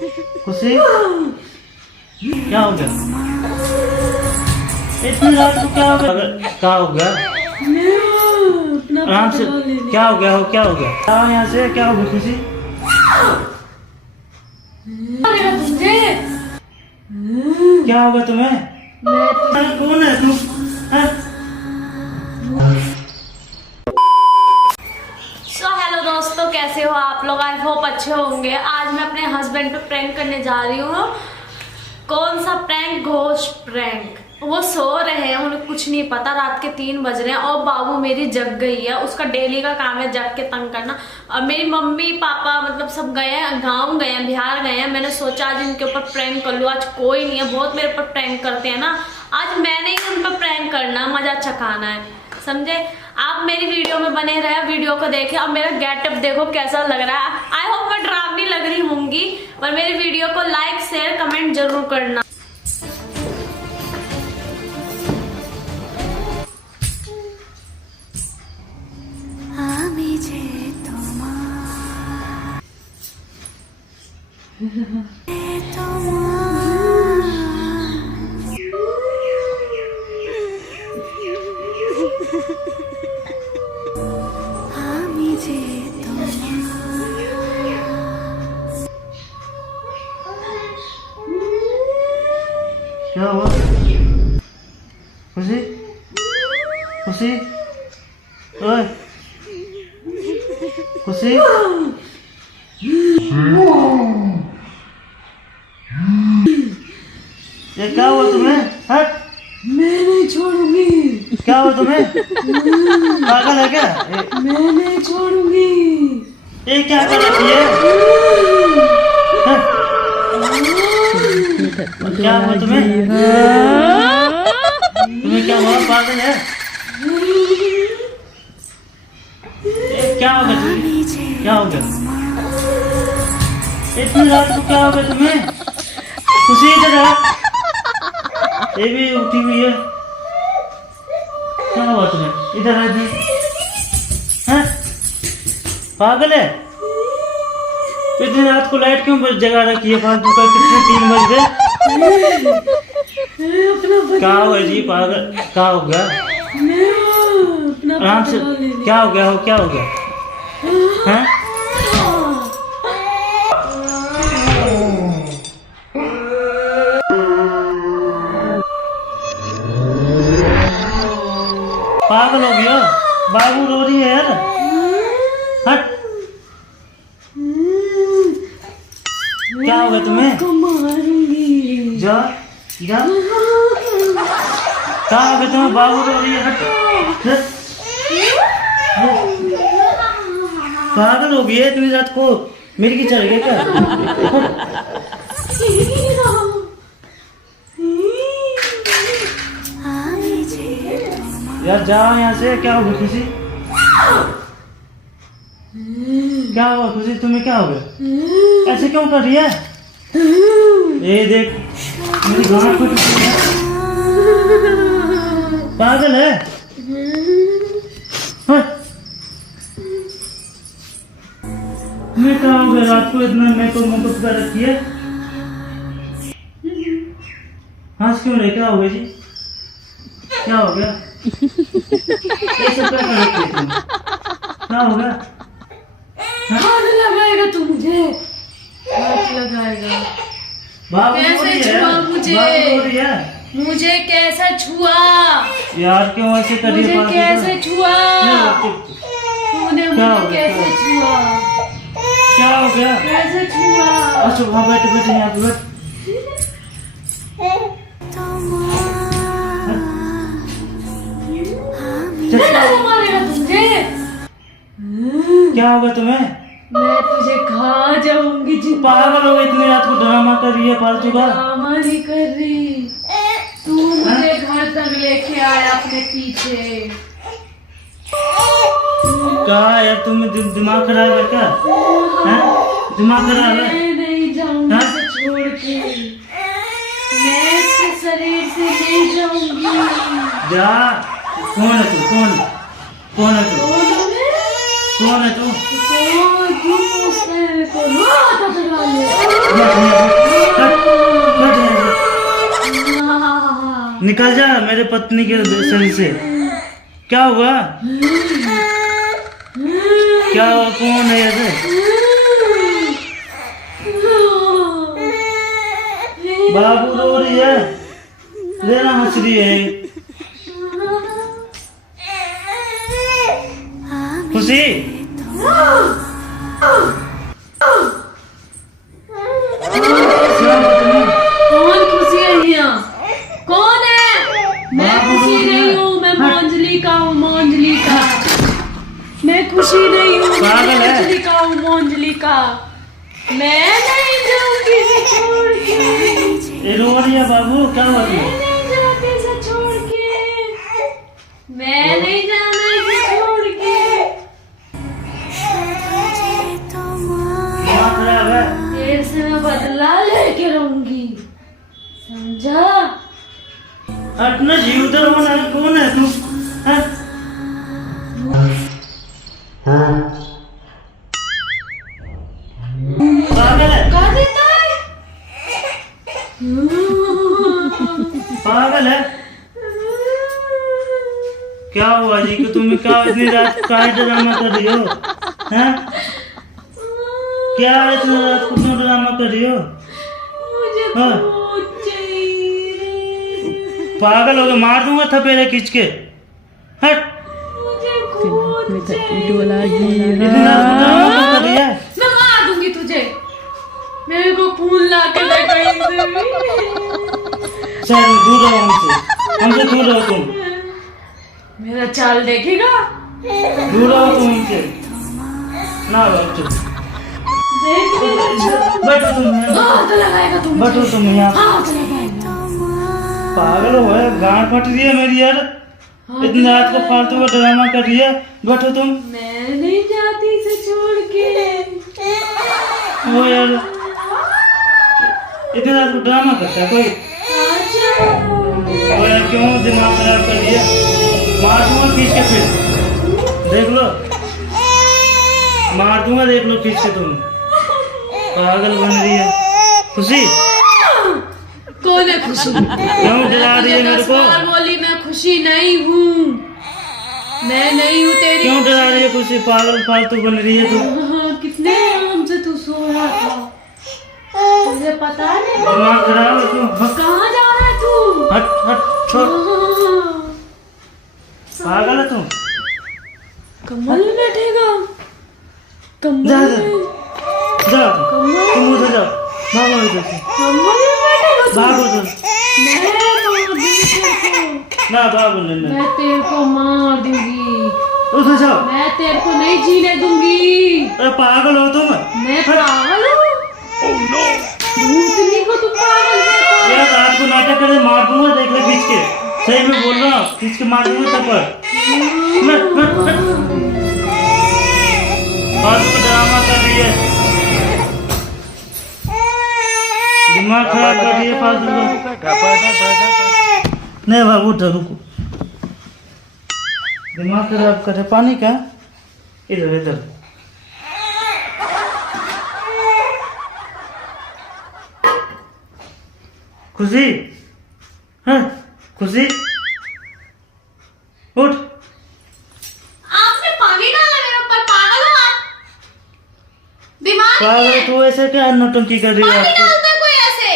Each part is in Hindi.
खुशी क्या हो गया? इतनी रात को क्या हो गया? क्या हो गया? आराम से। क्या हो गया? क्या हो गया? यहाँ से क्या हो गया खुशी? क्या होगा तुम्हें? कौन है तुम? हेलो दोस्तों, कैसे हो आप लोग? आई होप अच्छे होंगे। आज मैं अपने हस्बैंड पे प्रैंक करने जा रही हूँ। कौन सा प्रैंक? Ghost prank. वो सो रहे हैं, उन्हें कुछ नहीं पता। रात के 3 बज रहे हैं और बाबू मेरी जग गई है। उसका डेली का काम है जग के तंग करना। और मेरी मम्मी पापा मतलब सब गए हैं, गाँव गए हैं, बिहार गए हैं। मैंने सोचा आज इनके ऊपर प्रैंक कर लूँ। आज कोई नहीं है, बहुत मेरे ऊपर प्रैंक करते हैं ना। आज मैंने ही उन पर प्रैंक करना, मजा चखाना है, समझे? आप मेरी वीडियो में बने रहे, वीडियो को देखें। और मेरा गेटअप देखो कैसा लग रहा है। आई होप मैं डरावनी लग रही होंगी, पर मेरी वीडियो को लाइक शेयर कमेंट जरूर करना। क्या हुआ खुशी? खुशी ओए खुशी, ये क्या हुआ तुम्हें? हट, मैं नहीं छोड़ूंगी। क्या हुआ तुम्हें? पागल है क्या? मैं नहीं छोड़ूंगी। ये क्या कर रही है? क्या हुआ तुम्हें? तुम्हें क्या हुआ? पागल है? क्या हो गया तुम्हें? क्या हो गया? इतनी रात को क्या हो गया तुम्हें? खुशी इधर है, ये भी उठी हुई है। क्या हुआ तुम्हें? इधर है जी। हैं? पागल है? इतनी रात को लाइट क्यों जगा रखी है फालतू का? कितने 3 बज गए? क्या हुआ जी? पागल क्या हो गया? आराम से। क्या हो गया? क्या हो गया? हैं? पागल हो गया? बाबू रो रही है यार। हट, क्या हो गया तुम्हें? मारूंगी। जा जा। क्या हो गया तुम्हें? बाबू रो रही है। हट। पागल हो गई है? इतनी रात को मेरी की चल गया क्या? यार जाओ यहाँ से। क्या हो गया खुशी? क्या हुआ खुशी? तुम्हें क्या हो गया? ऐसे क्यों कर रही है? ये देख, मेरी गांठ फट गई है। पागल है? मैं क्या हो गया? रात को इतना मेकअप कर रखी है। हंस क्यों रहे? क्या हो गया जी? क्या हो गया? ये सब क्या कर रखी है तुम? क्या हो गया? हाथ लगाएगा तू मुझे? हाथ लगाएगा? कैसे छुआ मुझे? मुझे कैसे छुआ? यार क्यों ऐसे कर रही है? मुझे कैसे छुआ? तूने मुझे कैसे छुआ? क्या हो गया? कैसे छुआ? अच्छा वहाँ बैठ यहाँ पे बैठ। मारेगा तुझे? क्या होगा तुम्हें? मैं तुझे खा जाऊंगी। पागल हो गई? इतनी रात को ड्रामा कर रही है फालतू का। ड्रामा नहीं कर रही, तू मुझे घर तक लेके आया अपने पीछे। कहा यार तुम्हें दिमाग खराब है क्या? दिमाग खराब है? मैं नहीं जाऊंगी इसे छोड़ के। मैं इसके शरीर से नहीं जाऊंगी। जा। कौन है तू? कौन है तू? कौन है तू? कौन? निकल जा मेरे पत्नी के शरीर से। क्या हुआ? क्या हुआ? कौन है ऐसे? बाबू रो रही है, लेना हंस रही है। खुशी कौन खुशी है यहाँ? कौन है? मैं खुशी नहीं हूँ, मैं मोंजली का हूँ, मोंजली का। मैं खुशी नहीं हूँ, मैं मोंजली का हूँ, मोंजली का। मैं नहीं जाऊंगी इसे छोड़ के। ये रो रही है बाबू, क्या हुआ? मैं नहीं जाती इसे छोड़ के। मैं नहीं जाना इसे छोड़ के। दिमाग खराब है। देर से मैं बदला लेके रहूंगी, समझा? अपना जीव उधर होना। कौन है तू? हैं? पागल है, कहा देता है? पागल है। क्या हुआ जी कि तुम्हें क्या इतनी रात काहे ड्रामा कर रही हो? हैं? क्या है इतनी रात को क्यों ड्रामा कर रही हो? मुझे हाँ? दूध चाहिए। पागल हो गए, मार दूंगा थपेड़े खींच के। हट। मुझे दूध चाहिए। इतनी रात को ड्रामा क्यों कर रही है? मैं मार दूंगी तुझे। मेरे को खून ला के दे कहीं से भी। सर दूर रहो हमसे दूर रहो तुम। मेरा चाल देखेगा? दूर रहो तुम हमसे। ना बैठो, देख मेरा चाल। बैठो तुम यहाँ। हाथ लगाएगा तुम। बैठो तुम यहाँ। हाथ लगाएगा। पागल हो गए, गांड फट रही है मेरी यार। इतनी रात को फालतू का ड्रामा कर रही है। बैठो तुम। मैं नहीं जाती इसे छोड़ के। वो यार इतनी रात को ड्रामा करता है कोई? वो यार क्यों दिमाग खराब कर दिया? मार दूंगा खींच के फिर, देख लो। मार दूंगा, देख लो खींच के। तुम पागल बन रही है। खुशी कौन है खुशी? क्यों डरा रही है मेरे को? बोली मैं खुशी नहीं हूँ, मैं नहीं हूँ तेरी। क्यों डरा रही है खुशी? पागल फालतू बन रही है तू। कितने आराम से तू सो रहा था, तुझे पता नहीं? दिमाग खराब है तू। कहाँ जा रहा है तू? हट हट छोड़। पागल है तू। कमल में बैठेगा? कमल जा में? जा तुम कमल उधर जाओ। भागो इधर से, कमल में बैठेगा तू? भागो उधर। मैं तो ना भागो नहीं। मैं तेरे को मार दूंगी। उधर जाओ। मैं तेरे को नहीं जीने दूंगी। अरे पागल हो तुम। मैं पागल हूँ? भूतनी को तुम पागल कहता है? यार रात को नाटक करे, मार दूंगा, देख ले खींच के। सही में बोल रहा हूँ, खींच के मार दूंगा थप्पड़। फालतू का ड्रामा कर रही है, दिमाग खराब कर रही है फालतू का। नहीं बाबू उठो, रुको। दिमाग खराब कर रहे। पानी का इधर इधर। खुशी, हाँ खुशी उठ। आपने पानी डाला मेरे ऊपर, पागल हो आप? दिमाग नहीं पागल है? तू ऐसे क्या नौटंकी कर रही है? पानी डालता है कोई ऐसे?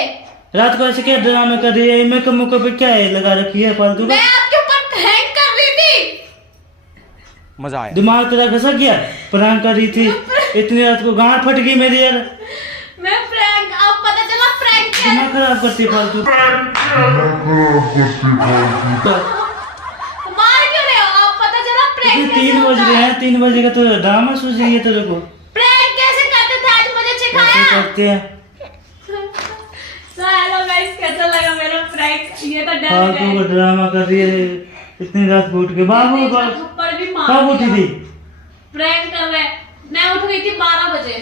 रात को ऐसे क्या ड्रामा कर रही है? मेकअप मुकअप पे क्या है लगा रखी है फालतू का? मैं आपके ऊपर हैंग कर रही थी। मजा आया। दिमाग तेरा घसा गया? प्रैंक कर रही थी इतनी रात को, गांड फट गई मेरी यार। मैं प्रैंक, अब पता चला प्रैंक है। दिमाग खराब करती है फालतू। मार क्यों रहे हो आप? पता चला प्रैंक कैसे 3 बज होता रहे है? हैं, 3 बजे का तो ड्रामा सूझ रही है तेरे को। प्रैंक कैसे करते थे आज मुझे कैसे सिखाया। करते हैं? तो हेलो गाइस, कैसा लगा मेरा प्रैंक? ये तो डर फालतू गए। का ड्रामा कर रही है इतनी रात को उठ के। बाबू थप्पड़ भी मार कब उठी दिया। थी? प्रैंक कर रहे। मैं उठ गई थी 12 बजे।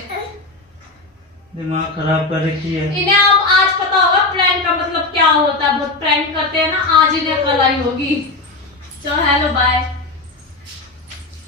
दिमाग खराब कर रखी है। इन्हें अब आज पता होगा प्रैंक का मतलब क्या होता है। बहुत प्रैंक करते हैं ना, आज इन्हें कल आई होगी। चलो हेलो बाय।